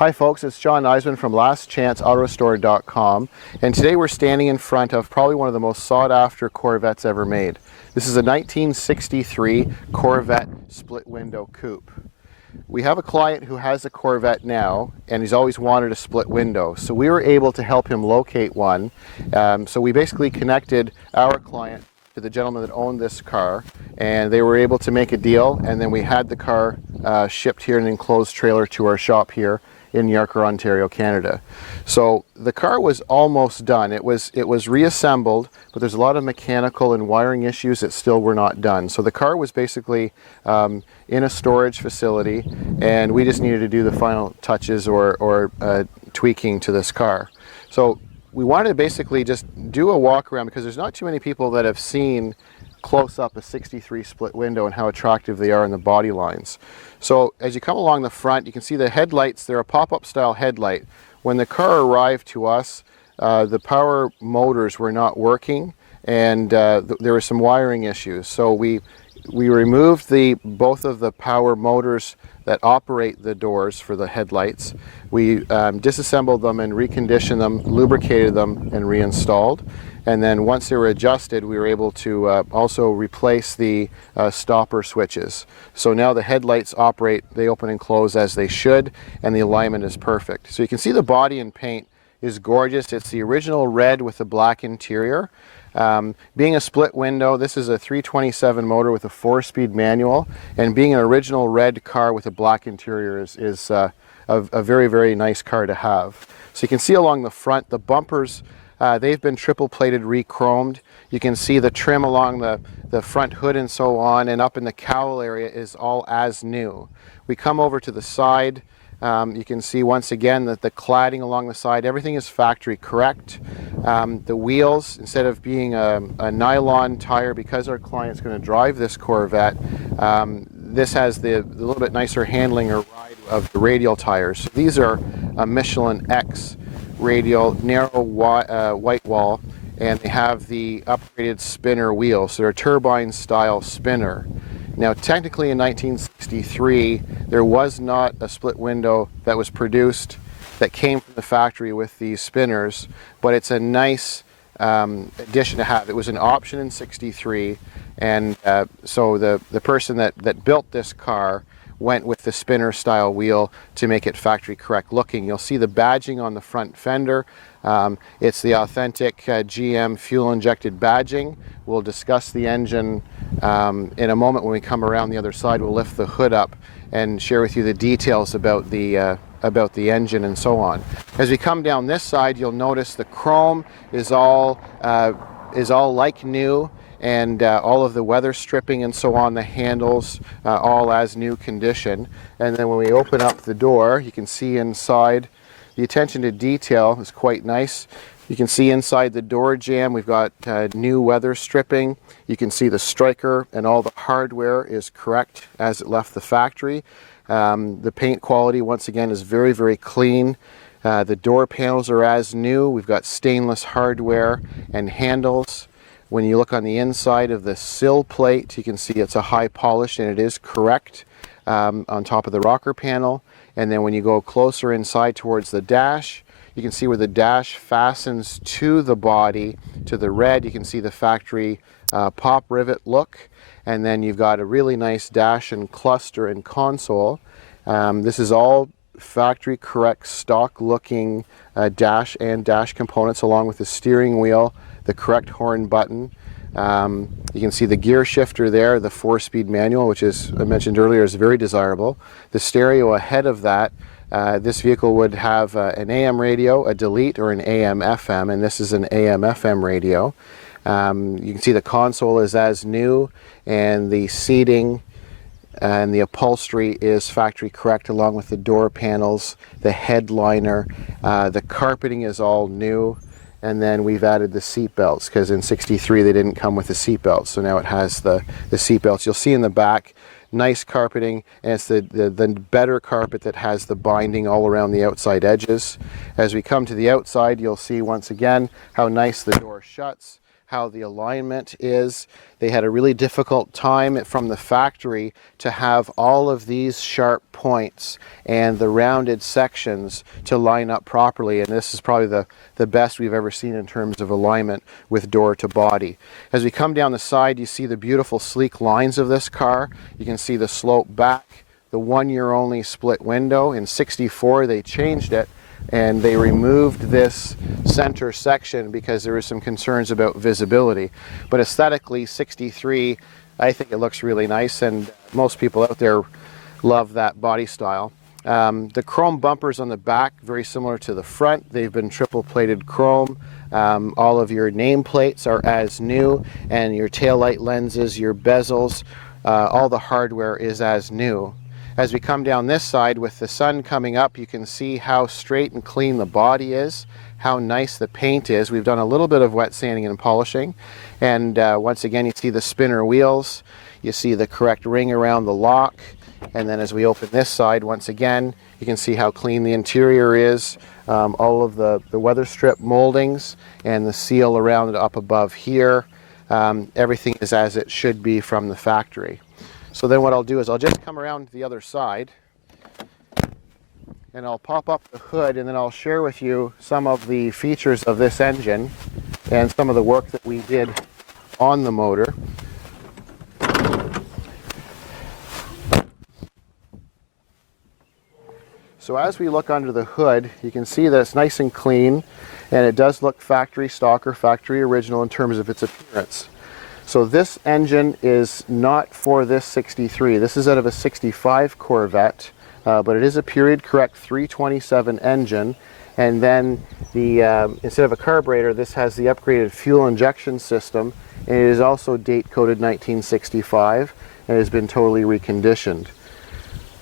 Hi folks, it's John Nizman from lastchanceautostore.com, and today we're standing in front of probably one of the most sought after Corvettes ever made. This is a 1963 Corvette split window coupe. We have a client who has a Corvette now, and he's always wanted a split window, so we were able to help him locate one. So we basically connected our client to the gentleman that owned this car, and they were able to make a deal, and then we had the car shipped here in an enclosed trailer to our shop here in Walkaround, Ontario, Canada. So the car was almost done. It was reassembled, but there's a lot of mechanical and wiring issues that still were not done. So the car was basically in a storage facility, and we just needed to do the final touches or tweaking to this car. So we wanted to basically just do a walk around because there's not too many people that have seen close up a 63 split window and how attractive they are in the body lines. So as you come along the front, you can see the headlights. They're a pop-up style headlight. When the car arrived to us, the power motors were not working, and there were some wiring issues. So we removed both of the power motors that operate the doors for the headlights. We disassembled them and reconditioned them, lubricated them, and reinstalled. And then once they were adjusted, we were able to also replace the stopper switches. So now the headlights operate, they open and close as they should, and the alignment is perfect. So you can see the body and paint is gorgeous. It's the original red with the black interior. Being a split window, this is a 327 motor with a 4-speed manual, and being an original red car with a black interior is a very, very nice car to have. So you can see along the front, the bumpers, they've been triple plated, re-chromed. You can see the trim along the front hood and so on, and up in the cowl area is all as new. We come over to the side. You can see once again that the cladding along the side, everything is factory correct. The wheels, instead of being a nylon tire, because our client's going to drive this Corvette, this has the little bit nicer handling or ride of the radial tires. So these are a Michelin X radial, narrow white wall, and they have the upgraded spinner wheels. So they're a turbine style spinner. Now technically in 1963 there was not a split window that was produced that came from the factory with these spinners, but it's a nice addition to have. It was an option in 63, and so the person that built this car went with the spinner style wheel to make it factory correct looking. You'll see the badging on the front fender. It's the authentic GM fuel injected badging. We'll discuss the engine in a moment. When we come around the other side, we'll lift the hood up and share with you the details about the engine and so on. As we come down this side, you'll notice the chrome is all like new, and all of the weather stripping and so on, the handles, all as new condition. And then when we open up the door, you can see inside, the attention to detail is quite nice. You can see inside the door jamb, we've got new weather stripping. You can see the striker and all the hardware is correct as it left the factory. The paint quality, once again, is very, very clean. The door panels are as new. We've got stainless hardware and handles. When you look on the inside of the sill plate, you can see it's a high polish, and it is correct on top of the rocker panel. And then when you go closer inside towards the dash, you can see where the dash fastens to the body, to the red. You can see the factory pop rivet look. And then you've got a really nice dash and cluster and console. This is all factory correct stock looking dash and dash components, along with the steering wheel, the correct horn button. You can see the gear shifter there, the 4-speed manual, which, as I mentioned earlier, is very desirable. The stereo ahead of that, this vehicle would have an AM radio, a delete, or an AM FM, and this is an AM FM radio. You can see the console is as new, and the seating and the upholstery is factory correct, along with the door panels, the headliner. The carpeting is all new. And then we've added the seat belts, because in 63 they didn't come with the seat belts, so now it has the seat belts. You'll see in the back, nice carpeting, and it's the better carpet that has the binding all around the outside edges. As we come to the outside, you'll see once again how nice the door shuts, how the alignment is. They had a really difficult time from the factory to have all of these sharp points and the rounded sections to line up properly, and this is probably the best we've ever seen in terms of alignment with door to body. As we come down the side, you see the beautiful sleek lines of this car. You can see the slope back, the 1 year only split window. In '64 they changed it and they removed this center section because there was some concerns about visibility. But aesthetically, '63, I think it looks really nice, and most people out there love that body style. The chrome bumpers on the back, very similar to the front. They've been triple plated chrome. All of your nameplates are as new, and your taillight lenses, your bezels, all the hardware is as new. As we come down this side with the sun coming up, you can see how straight and clean the body is, how nice the paint is. We've done a little bit of wet sanding and polishing, and once again you see the spinner wheels, you see the correct ring around the lock, and then as we open this side, once again you can see how clean the interior is. All of the weather strip moldings and the seal around it up above here, everything is as it should be from the factory. So then what I'll do is I'll just come around to the other side and I'll pop up the hood, and then I'll share with you some of the features of this engine and some of the work that we did on the motor. So as we look under the hood, you can see that it's nice and clean, and it does look factory stock or factory original in terms of its appearance. So this engine is not for this '63. This is out of a '65 Corvette, but it is a period correct 327 engine. And then instead of a carburetor, this has the upgraded fuel injection system, and it is also date coded 1965 and has been totally reconditioned.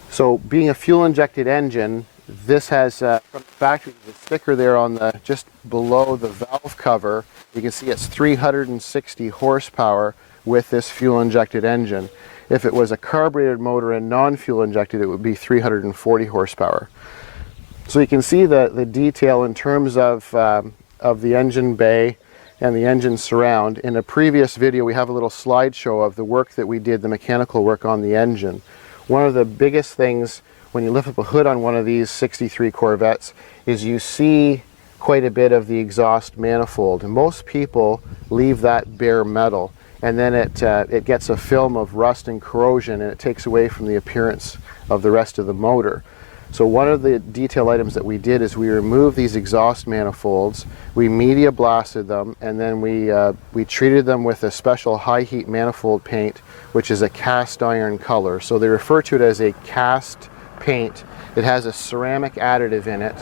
So being a fuel injected engine, this has from the factory the sticker there on the just below the valve cover. You can see it's 360 horsepower with this fuel injected engine. If it was a carbureted motor and non-fuel injected, it would be 340 horsepower. So you can see the detail in terms of the engine bay and the engine surround. In a previous video we have a little slideshow of the work that we did, the mechanical work on the engine. One of the biggest things when you lift up a hood on one of these '63 Corvettes is you see quite a bit of the exhaust manifold, and most people leave that bare metal, and then it gets a film of rust and corrosion, and it takes away from the appearance of the rest of the motor. So one of the detail items that we did is we removed these exhaust manifolds, we media blasted them, and then we treated them with a special high heat manifold paint, which is a cast iron color. So they refer to it as a cast paint. It has a ceramic additive in it,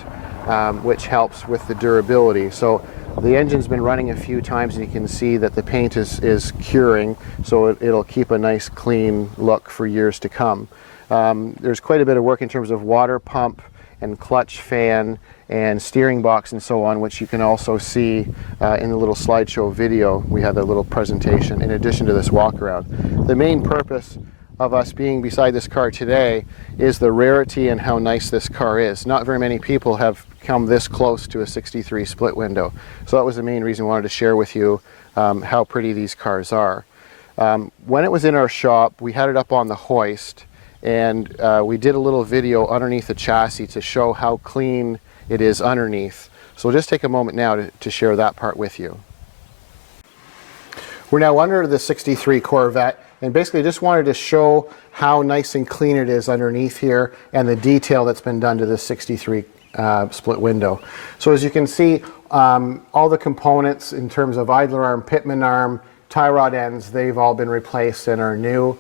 which helps with the durability. So the engine's been running a few times, and you can see that the paint is curing, so it'll keep a nice clean look for years to come. There's quite a bit of work in terms of water pump and clutch fan and steering box and so on, which you can also see in the little slideshow video. We have a little presentation in addition to this walk around. The main purpose of us being beside this car today is the rarity and how nice this car is. Not very many people have come this close to a '63 split window. So that was the main reason I wanted to share with you how pretty these cars are. When it was in our shop, we had it up on the hoist, and we did a little video underneath the chassis to show how clean it is underneath. So we'll just take a moment now to share that part with you. We're now under the '63 Corvette, and basically just wanted to show how nice and clean it is underneath here and the detail that's been done to this '63 split window. So as you can see, all the components in terms of idler arm, pitman arm, tie rod ends, they've all been replaced and are new.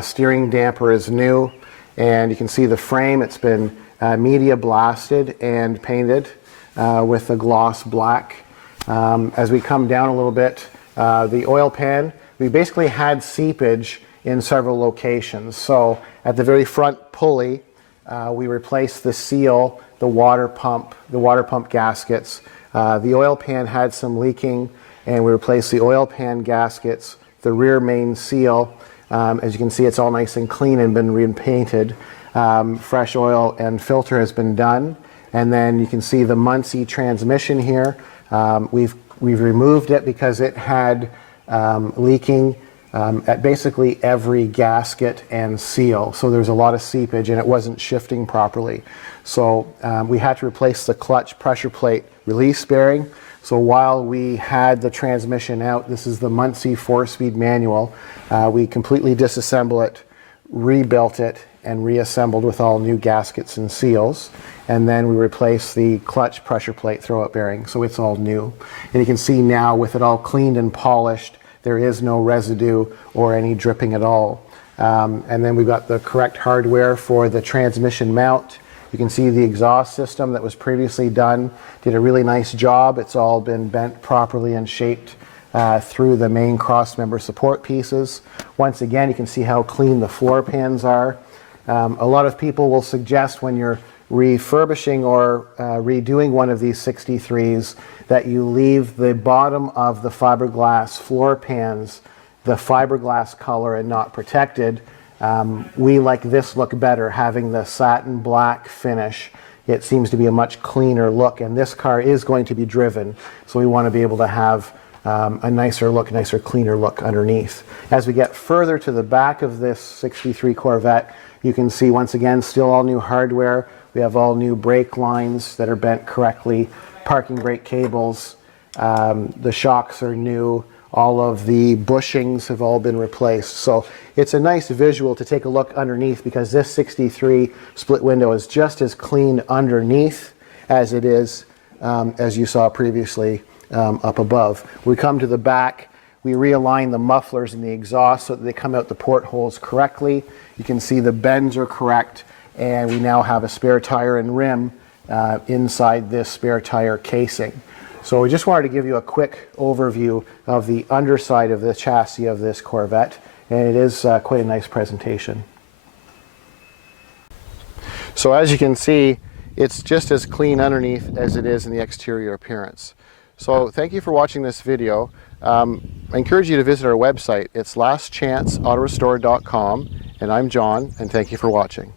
Steering damper is new, and you can see the frame, it's been media blasted and painted with a gloss black. As we come down a little bit, the oil pan, we basically had seepage in several locations. So at the very front pulley, we replaced the seal, the water pump gaskets. The oil pan had some leaking, and we replaced the oil pan gaskets, the rear main seal. As you can see, it's all nice and clean and been repainted. Fresh oil and filter has been done. And then you can see the Muncie transmission here. We've We've removed it because it had leaking at basically every gasket and seal. So there's a lot of seepage and it wasn't shifting properly. So we had to replace the clutch pressure plate release bearing. So while we had the transmission out, this is the Muncie 4-speed manual, we completely disassembled it, rebuilt it, and reassembled with all new gaskets and seals. And then we replaced the clutch pressure plate throwout bearing, so it's all new. And you can see now with it all cleaned and polished, there is no residue or any dripping at all. And then we've got the correct hardware for the transmission mount. You can see the exhaust system that was previously done did a really nice job. It's all been bent properly and shaped through the main cross member support pieces. Once again, you can see how clean the floor pans are. A lot of people will suggest when you're refurbishing or redoing one of these 63s that you leave the bottom of the fiberglass floor pans the fiberglass color and not protected. We like this look better, having the satin black finish. It seems to be a much cleaner look, and this car is going to be driven, so we want to be able to have a nicer look, nicer, cleaner look underneath. As we get further to the back of this 63 Corvette, you can see once again still all new hardware. We have all new brake lines that are bent correctly, parking brake cables, the shocks are new, all of the bushings have all been replaced. So it's a nice visual to take a look underneath, because this 63 split window is just as clean underneath as it is, as you saw previously, up above. We come to the back, we realign the mufflers and the exhaust so that they come out the portholes correctly. You can see the bends are correct, and we now have a spare tire and rim inside this spare tire casing. So we just wanted to give you a quick overview of the underside of the chassis of this Corvette, and it is quite a nice presentation. So as you can see, it's just as clean underneath as it is in the exterior appearance. So thank you for watching this video. I encourage you to visit our website. It's lastchanceautorestore.com, and I'm John, and thank you for watching.